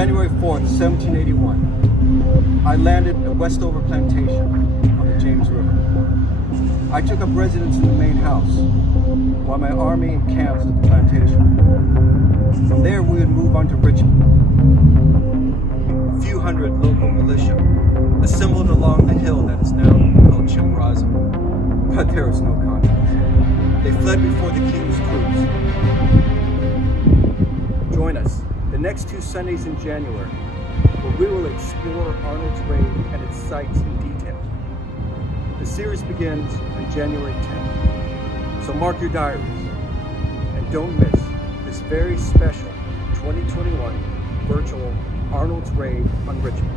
January 4th, 1781, I landed at Westover Plantation on the James River. I took up residence in the main house, while my army encamps at the plantation. From there, we would move on to Richmond. A few hundred local militia assembled along the hill that is now called Chimborazo, but there was no contest. They fled before the king's troops. Join us the next 2 Sundays in January, where we will explore Arnold's raid and its sites in detail. The series begins on January 10th, so mark your diaries and don't miss this very special 2021 virtual Arnold's raid on Richmond.